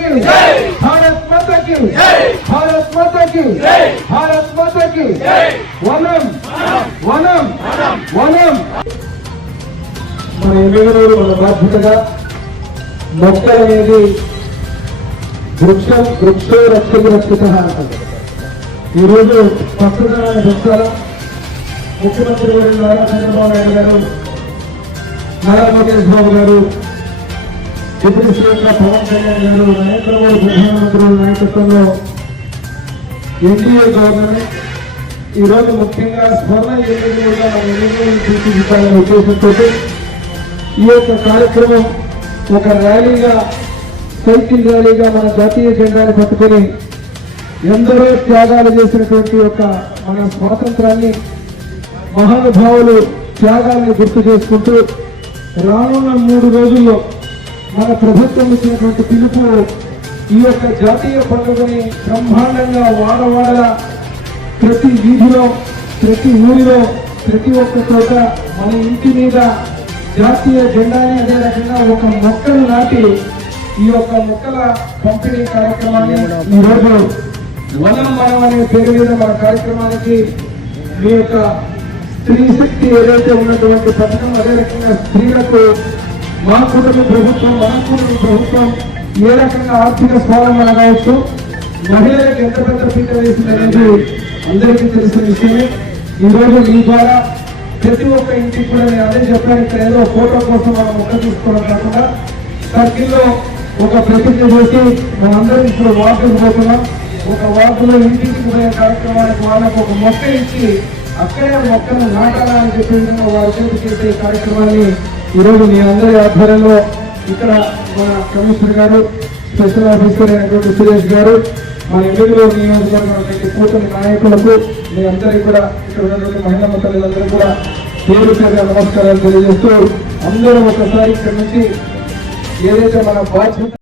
की भारत माता की भारत माता की भारत माता की वनम वनम वनम మన ఎమ్మెల్యేలు మన బాధ్యతగా మొక్కలు అనేది వృక్షో రక్షతి రక్షిత అంటారు. ఈరోజు పచ్చదనాన్ని పెంచాలా ముఖ్యమంత్రి గారు నారా చంద్రబాబు నాయుడు గారు, నారా లోకేష్ బాబు గారు, డిప్యూటీ సీఎంగా పవన్ కళ్యాణ్ గారు, నరేంద్ర మోడీ ప్రధానమంత్రుల నాయకత్వంలో ఎన్డీఏ గవర్నమెంట్ ఈరోజు ముఖ్యంగా స్వర్ణ యుగంగా మన ఎన్నికలను తీర్చిదిద్దాలనే ఉద్దేశంతో ఈ యొక్క కార్యక్రమం ఒక ర్యాలీగా, సైకిల్ ర్యాలీగా మన జాతీయ జెండాను పట్టుకుని ఎందరో త్యాగాలు చేసినటువంటి యొక్క మన స్వాతంత్రాన్ని, మహానుభావులు త్యాగాలను గుర్తు చేసుకుంటూ రానున్న 3 రోజుల్లో మన ప్రభుత్వం ఇచ్చినటువంటి పిలుపు ఈ యొక్క జాతీయ పండుగని బ్రహ్మాండంగా వాడవాడ ప్రతి వీధిలో, ప్రతి ఊరిలో, ప్రతి ఒక్క చోట మన ఇంటి మీద జాతీయ జెండాని, అదే రకంగా ఒక మొక్కలు నాటి ఈ యొక్క మొక్కల పంపిణీ కార్యక్రమాన్ని ఈరోజు వనం మనం అనే పేరు మీద మన కార్యక్రమానికి మీ యొక్క స్త్రీ శక్తి ఏదైతే ఉన్నటువంటి పథకం, అదే రకంగా స్త్రీలకు మా కుటుంబ ప్రభుత్వం, మన కుటుంబ ప్రభుత్వం ఏ రకంగా ఆర్థిక స్వావలంబన కావచ్చు, మహిళలకు ఎంత పెద్ద పీట వేసింది అనేది అందరికీ తెలిసిన విషయమే. ఈరోజు మీ ద్వారా ప్రతి ఒక్క ఇంటికి కూడా నేను అదే చెప్పాను, ఇక్కడ ఏదో ఫోటో కోసం మనం మొక్క తీసుకోవడం కాకుండా సర్కిల్లో ఒక ప్రతిజ్ఞ చేసి మనందరం ఇప్పుడు వార్డుకు పోతున్నాం. ఒక వార్డులో ఇంటికి పోయే కార్యక్రమానికి వాళ్ళకు ఒక మొక్క ఇచ్చి అక్కడే మొక్కను నాటాలని చెప్పే విధంగా వారి చేతి చేసే కార్యక్రమాన్ని ఈరోజు మీ అందరి ఆధ్వర్యంలో ఇక్కడ మన కమిషనర్ గారు, స్పెషల్ ఆఫీసర్ అయినటువంటి సురేష్ గారు, మా ఎమ్మెల్యేలో నియోజకవర్గం కూటమి నాయకులకు, మీ అందరికీ కూడా ఇక్కడ ఉన్నటువంటి మహిళా తల్లులందరూ కూడా పేరు పేరుగా నమస్కారాలు తెలియజేస్తూ అందరూ ఒకసారి ఇక్కడ నుంచి ఏదైతే మన బాధ్యత